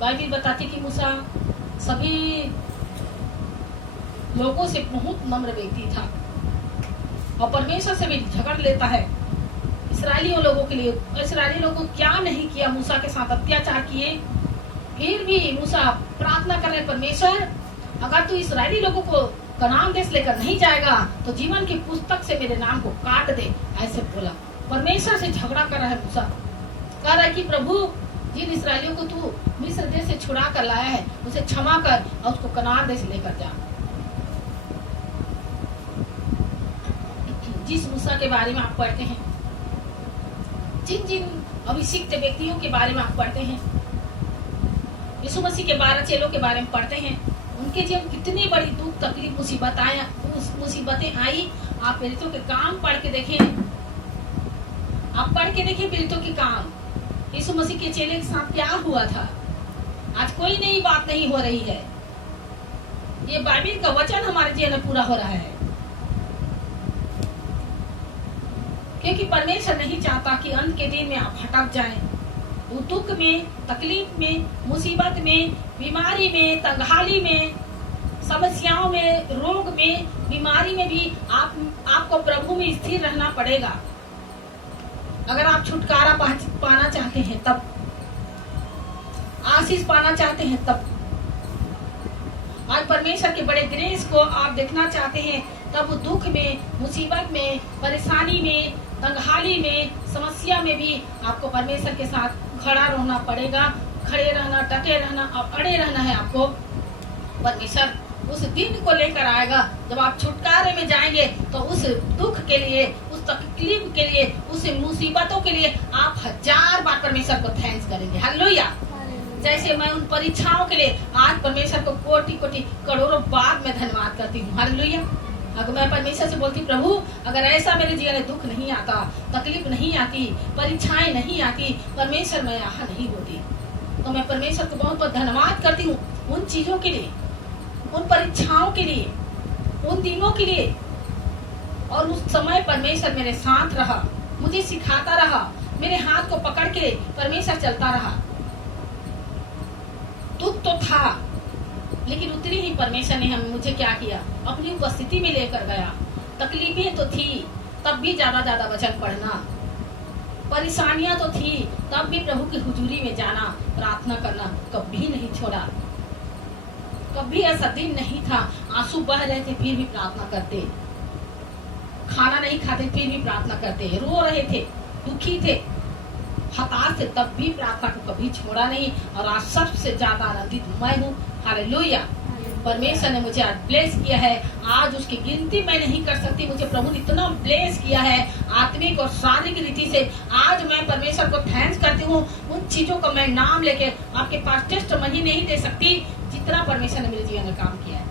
Bible बताती कि मूसा सभी लोगों से बहुत नम्र व्यक्ति था और परमेश्वर से भी झगड़ लेता है। इस्राएलियों लोगों के लिए, इस्राएली लोगों को क्या नहीं किया, मूसा के साथ अत्याचार किए, फिर भी मूसा प्रार्थना कर रहे, परमेश्वर अगर तू इस्राएली लोगों को कनान देश लेकर नहीं जाएगा तो जीवन की पुस्तक से मेरे नाम को काट दे, ऐसे बोला। परमेश्वर से झगड़ा कर रहा है मूसा, कह रहा है कि प्रभु जिन इस्राएलियों को तू मिस्र देश से छुड़ा कर लाया है उसे क्षमा कर और उसको कनान देश लेकर जा। जिस मूसा के बारे में आप पढ़ते हैं, जिन जिन अभिषिक्त व्यक्तियों के बारे में आप पढ़ते हैं, यीशु मसीह के 12 चेलों के बारे में पढ़ते हैं, उनके जीवन कितनी बड़ी दुख तकलीफ मुसीबतें आई। आप पीड़ितों के काम पढ़ के देखें, आप पढ़ के देखिए पीड़ितों के काम, यीशु मसीह के चेले के साथ क्या हुआ था। आज कोई नई बात नहीं हो रही है, ये बाइबिल का वचन हमारे जीवन में पूरा हो रहा है, क्योंकि परमेश्वर नहीं चाहता कि अंत के दिन में आप भटक जाएं। वो दुख में, तकलीफ में, मुसीबत में, बीमारी में, तंगहाली में, समस्याओं में, रोग में, बीमारी में भी आपको प्रभु में स्थिर रहना पड़ेगा। अगर आप छुटकारा पाना चाहते हैं, तब आशीष पाना चाहते हैं, तब आज परमेश्वर के बड़े ग्रेस को आप देखना चाहते हैं, तब दुख में, मुसीबत में, परेशानी में, तंगहाली में, समस्या में भी आपको परमेश्वर के साथ खड़ा रहना पड़ेगा। खड़े रहना, डटे रहना और अड़े रहना है आपको। परमेश्वर उस दिन को लेकर आएगा जब आप छुटकारे में जाएंगे, तो उस दुख के लिए, उस तकलीफ के लिए, उस मुसीबतों के लिए आप 1000 बार परमेश्वर को थैंक्स करेंगे। हालेलुया। जैसे मैं उन परीक्षाओं के लिए आज परमेश्वर को कोटि कोटि करोड़ों बार मैं धन्यवाद करती हूँ। हालेलुया। अगर मैं परमेश्वर से बोलती, प्रभु अगर ऐसा मेरे जीवन में दुख नहीं आता, तकलीफ नहीं आती, परीक्षाएं नहीं आती, परमेश्वर मैं यहाँ नहीं होती, तो मैं परमेश्वर को बहुत बहुत धन्यवाद करती हूँ उन चीजों के लिए, उन परीक्षाओं के लिए, उन दिनों के लिए। और उस समय परमेश्वर मेरे साथ रहा, मुझे सिखाता रहा, मेरे हाथ को पकड़ के परमेश्वर चलता रहा। दुख तो था, लेकिन उतनी ही परमेश्वर ने मुझे क्या किया, अपनी उपस्थिति में लेकर गया। तकलीफें तो थी, तब भी ज्यादा वचन पढ़ना, परेशानियां तो थी, तब भी प्रभु की हुजूरी में जाना, प्रार्थना करना कभी नहीं छोड़ा। कभी ऐसा दिन नहीं था आंसू बह रहे थे फिर भी प्रार्थना करते, खाना नहीं खाते फिर भी प्रार्थना करते, रो रहे थे, दुखी थे, हताश थे, तब भी प्रार्थना को कभी छोड़ा नहीं। और आज सबसे ज्यादा आनंदित मैं हूँ। हालेलुया। परमेश्वर ने मुझे आज ब्लेस किया है, आज उसकी गिनती मैं नहीं कर सकती। मुझे प्रभु ने इतना ब्लेस किया है आत्मिक और शारीरिक रीति से। आज मैं परमेश्वर को थैंक्स करती हूँ। उन चीजों का मैं नाम लेके आपके पास टेस्ट मनी नहीं दे सकती जितना परमेश्वर ने मेरे जीवन में काम किया है।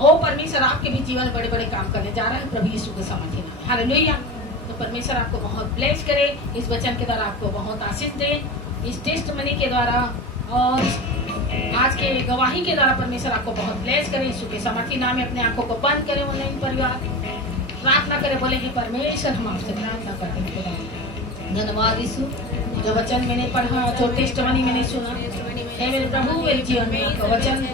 ओ परमेश्वर आपके भी जीवन में बड़े बड़े काम करने जा रहे हैं प्रभु यीशु के समझे नाम। हालेलुया। तो परमेश्वर आपको बहुत ब्लेस करे, इस वचन के द्वारा आपको बहुत आशीष दे, इस टेस्ट मनी के द्वारा और आज के गवाही के द्वारा परमेश्वर आपको बहुत ब्लेस करे। यीशु के समर्थी नाम में अपने आंखों को बंद करें, ऑनलाइन परिवार प्रार्थना करें, बोले कि परमेश्वर हम आपसे प्रार्थना करते हैं। धन्यवाद यीशु, जो वचन मैंने पढ़ा, जो टेस्ट मनी मैंने सुना, हे मेरे प्रभु मेरे जीवन में आपका वचन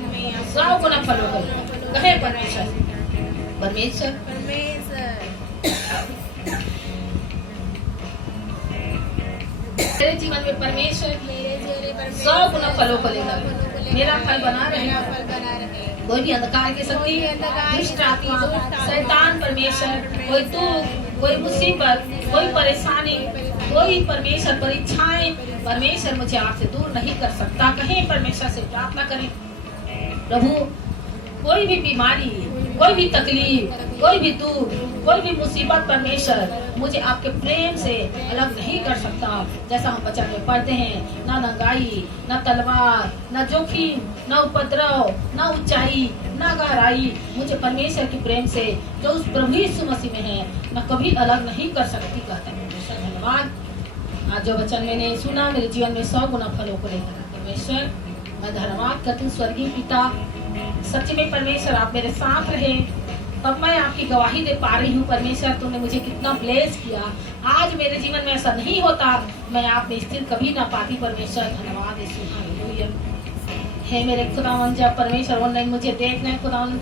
100 गुना फलों करेगा। कहे परमेश्वर मेरे जीवन में परमेश्वर 100 गुना फलों को लेगा, मेरा फल बना रहेगा। कोई भी अंधकार की शक्ति, दुष्ट आत्मा, शैतान, परमेश्वर कोई दुख, कोई मुसीबत, कोई परेशानी, कोई परमेश्वर परीक्षाएं, परमेश्वर मुझे आपसे दूर नहीं कर सकता। कहीं परमेश्वर से प्रार्थना करें, प्रभु कोई भी बीमारी, कोई भी तकलीफ, कोई भी दुख, कोई भी मुसीबत परमेश्वर मुझे आपके प्रेम से अलग नहीं कर सकता। जैसा हम वचन में पढ़ते हैं, ना नंगाई, ना तलवार, ना जोखिम, ना उपद्रव, ना ऊंचाई, ना गहराई मुझे परमेश्वर के प्रेम से जो उस प्रभु यीशु मसीह में है, मैं कभी अलग नहीं कर सकती। कहते हैं परमेश्वर धन्यवाद। आज जो वचन मैंने सुना मेरे जीवन में 100 गुना फलों को लेकर परमेश्वर मैं धन्यवाद करती हूँ। स्वर्गीय पिता, सच में परमेश्वर आप मेरे साथ रहे, तब मैं आपकी गवाही दे पा रही हूँ। परमेश्वर तुमने मुझे कितना ब्लेस किया। आज मेरे जीवन में ऐसा नहीं होता, मैं आप में स्थिर कभी ना पाती। परमेश्वर धन्यवाद यीशु, हालेलुया। हे मेरे खुदावन, जब परमेश्वर ऑनलाइन मुझे देख रहे हैं खुदावन,